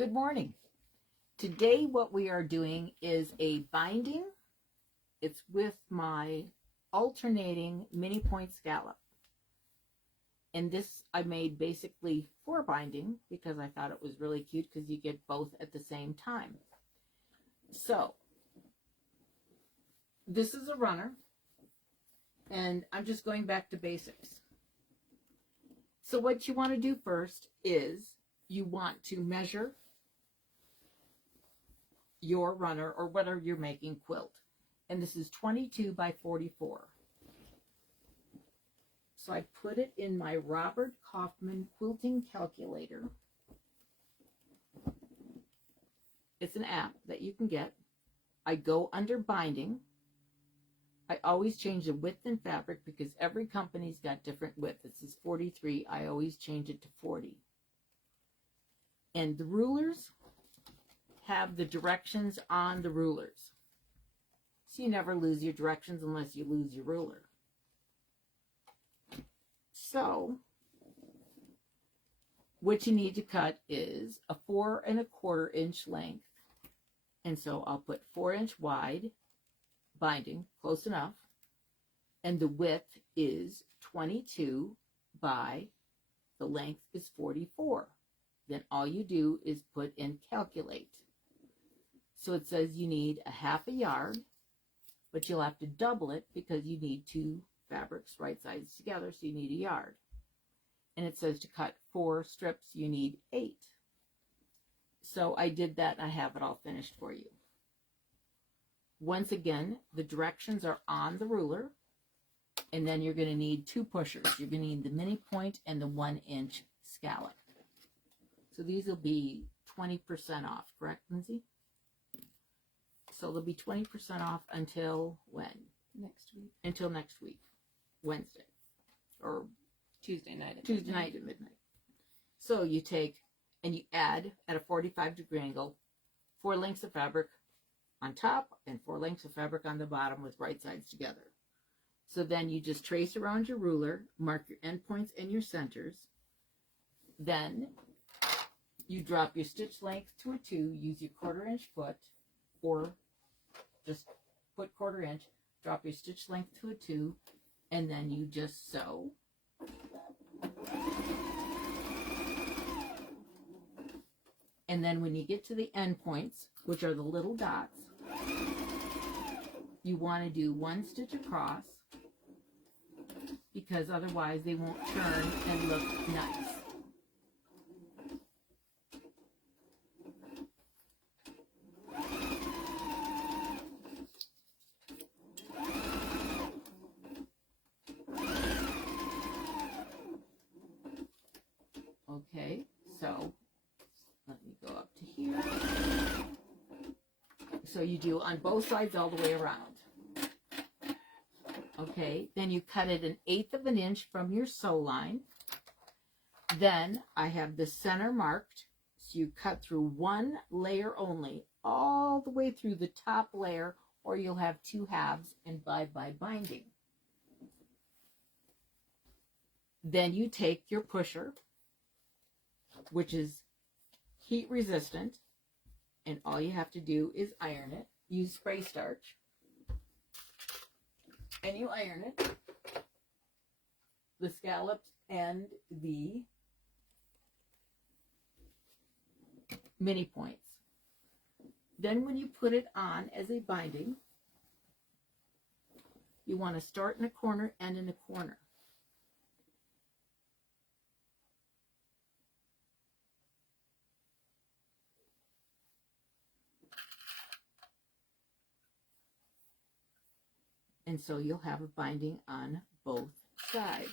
Good morning. Today what we are doing is a binding. It's with my alternating mini point scallop. And this I made basically for binding because I thought it was really cute because you get both at the same time. So this is a runner and I'm just going back to basics. So what you want to do first is you want to measure your runner or whatever you're making quilt. And this is 22 by 44. So I put it in my Robert Kaufman quilting calculator. It's an app that you can get. I go under binding. I always change the width and fabric because every company's got different width. This is 43. I always change it to 40. And the rulers have the directions on the rulers. So you never lose your directions unless you lose your ruler. So what you need to cut is a 4 1/4 inch length. And so I'll put 4-inch wide binding, close enough. And the width is 22 by the length is 44. Then all you do is put in calculate. So it says you need a 1/2 yard, but you'll have to double it because you need 2 fabrics right sides together, so you need a yard. And it says to cut 4 strips, you need 8. So I did that and I have it all finished for you. Once again, the directions are on the ruler, and then you're going to need 2 pushers. You're going to need the mini point and the 1-inch scallop. So these will be 20% off, correct, Lindsay? So they'll be 20% off until when? Next week. Until next week, Wednesday, or Tuesday night at Tuesday night at midnight. So you take and you add at a 45-degree angle 4 lengths of fabric on top and 4 lengths of fabric on the bottom with right sides together. So then you just trace around your ruler, mark your endpoints and your centers. Then you drop your stitch length to a 2, use your 1/4 inch foot, or just put 1/4 inch, drop your stitch length to a 2, and then you just sew. And then when you get to the end points, which are the little dots, you want to do 1 stitch across because otherwise they won't turn and look nice. Okay, so let me go up to here. So you do on both sides all the way around. Okay, then you cut it 1/8 of an inch from your sew line. Then I have the center marked, so you cut through 1 layer only, all the way through the top layer, or you'll have 2 halves and bye-bye binding. Then you take your pusher, which is heat resistant, and all you have to do is iron it. Use spray starch, and you iron it, the scallops and the mini points. Then when you put it on as a binding, you want to start in a corner, end in a corner. And so you'll have a binding on both sides.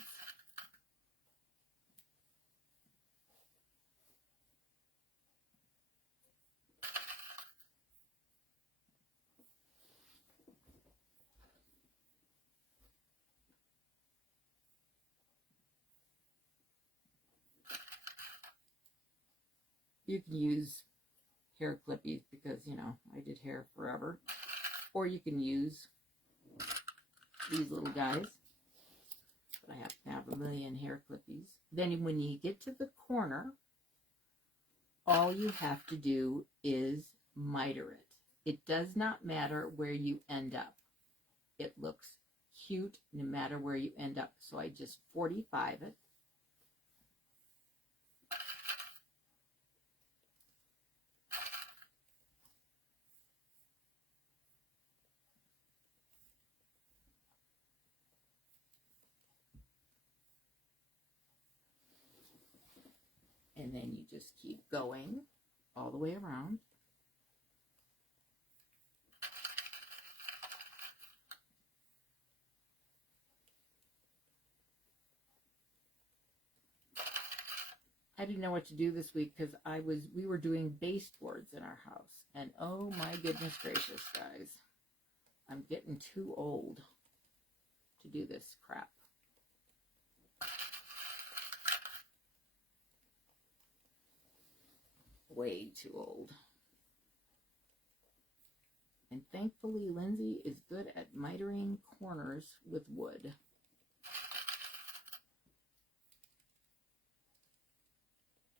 You can use hair clippies because, you know, I did hair forever. Or you can use these little guys. But I have to have a million hair clippies. Then when you get to the corner, all you have to do is miter it. It does not matter where you end up. It looks cute no matter where you end up. So I just 45 it. And then you just keep going all the way around. I didn't know what to do this week because we were doing baseboards in our house, and oh my goodness gracious, guys, I'm getting too old to do this crap. Way too old. And thankfully, Lindsay is good at mitering corners with wood.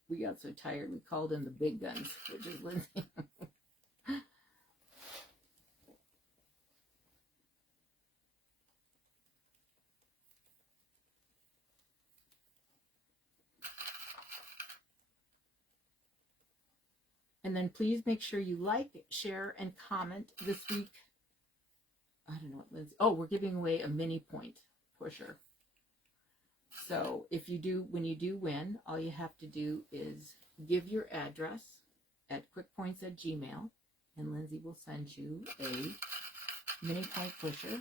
We got so tired, we called in the big guns, which is Lindsay. And then please make sure you like, share, and comment this week. I don't know what Lindsay. Oh, we're giving away a mini point pusher. So if you do, when you do win, all you have to do is give your address at quickpoints@gmail.com, and Lindsay will send you a mini point pusher.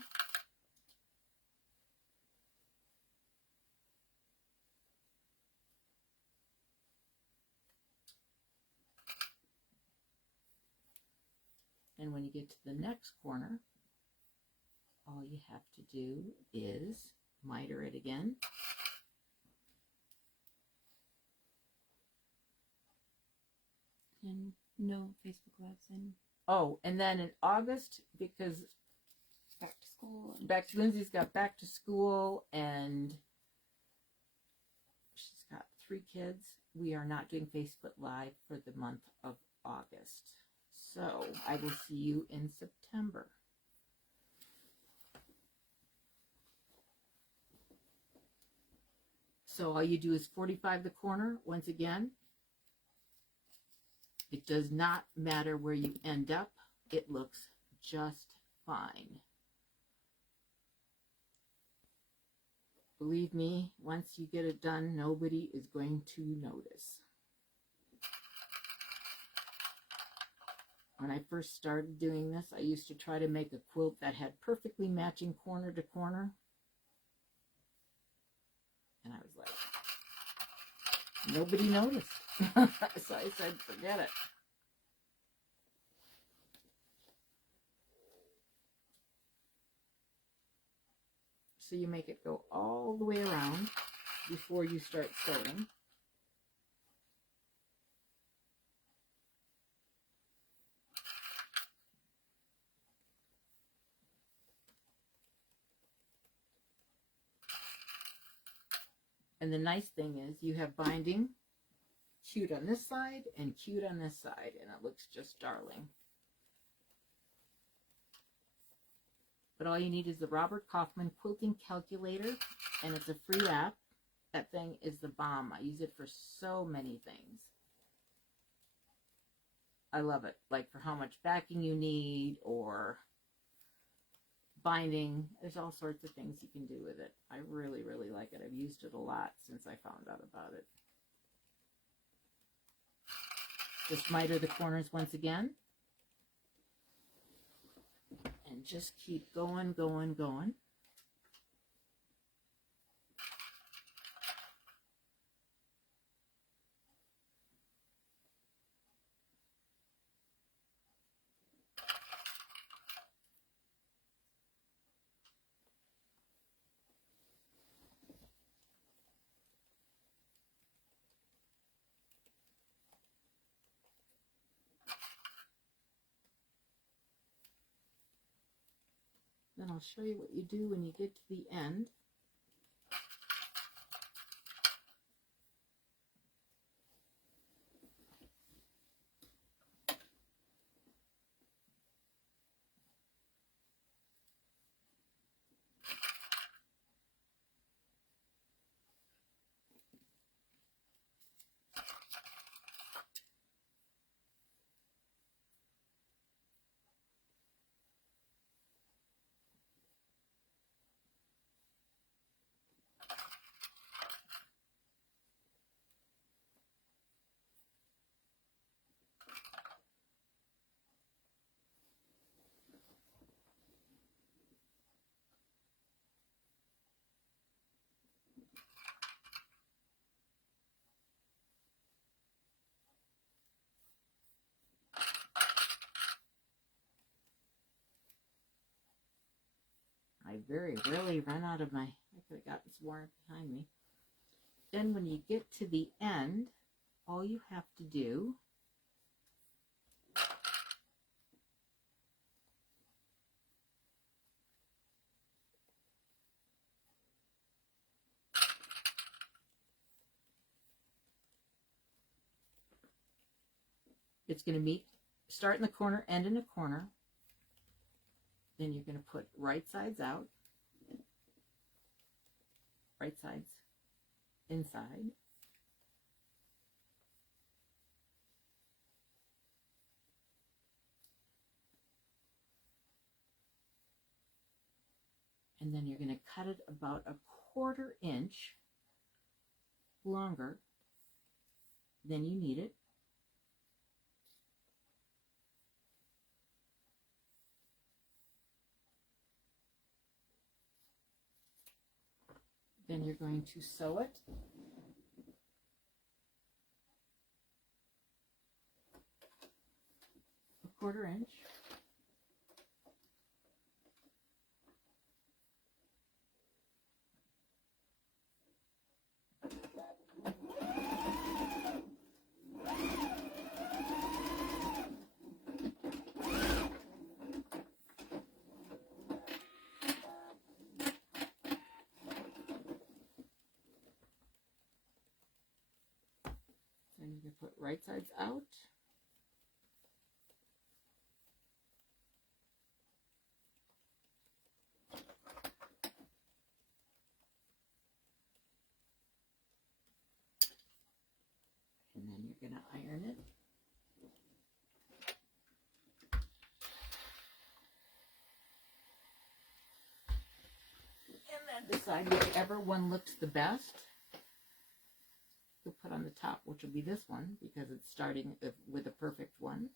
And when you get to the next corner, all you have to do is miter it again. And no Facebook Lives in Oh, and then in August, because back to school. Lindsay's got back to school and she's got 3 kids, we are not doing Facebook Live for the month of August. So I will see you in September. So all you do is 45 the corner once again. It does not matter where you end up. It looks just fine. Believe me, once you get it done, nobody is going to notice. When I first started doing this, I used to try to make a quilt that had perfectly matching corner to corner. And I was like, nobody noticed. So I said, forget it. So you make it go all the way around before you start sewing. And the nice thing is you have binding cute on this side and cute on this side, and it looks just darling. But all you need is the Robert Kaufman Quilting Calculator, and it's a free app. That thing is the bomb. I use it for so many things. I love it, like for how much backing you need or binding. There's all sorts of things you can do with it. I really, really like it. I've used it a lot since I found out about it. Just miter the corners once again. And just keep going, going, going. Then I'll show you what you do when you get to the end. I very rarely run out of my, I could have gotten some more behind me. Then when you get to the end, all you have to do it's going to meet, start in the corner, end in the corner. Then you're going to put right sides out, right sides inside. And then you're going to cut it about a 1/4 inch longer than you need it. Then you're going to sew it. A 1/4 inch. Then you can put right sides out. And then you're going to iron it. And then decide whichever one looks the best. You'll put on the top, which will be this one, because it's starting with a perfect one.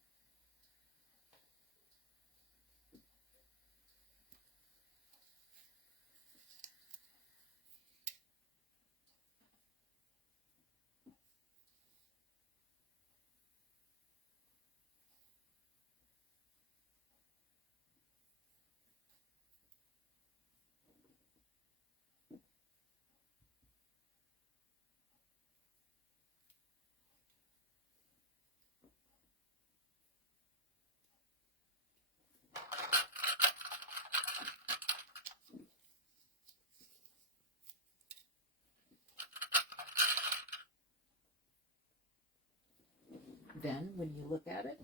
Then, when you look at it,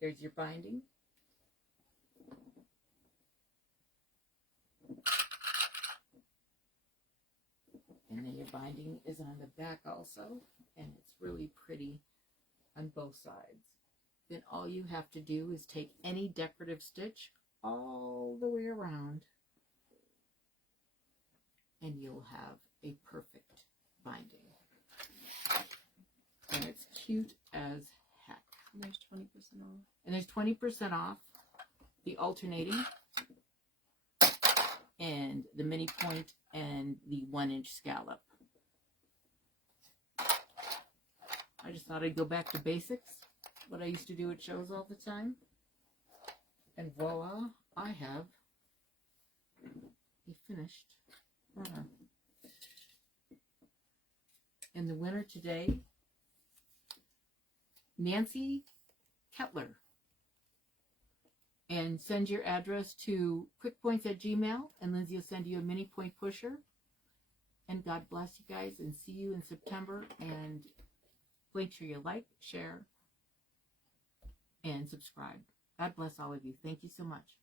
there's your binding. And then your binding is on the back also, and it's really pretty on both sides. Then all you have to do is take any decorative stitch all the way around, and you'll have a perfect binding. And it's cute as heck. And there's 20% off. And there's 20% off the alternating and the mini point and the 1-inch scallop. I just thought I'd go back to basics, what I used to do at shows all the time. And voila, I have a finished runner. And the winner today, Nancy Kettler. And send your address to quickpoints@gmail, and Lindsay will send you a mini point pusher. And God bless you guys, and see you in September. And make sure you like, share, and subscribe. God bless all of you. Thank you so much.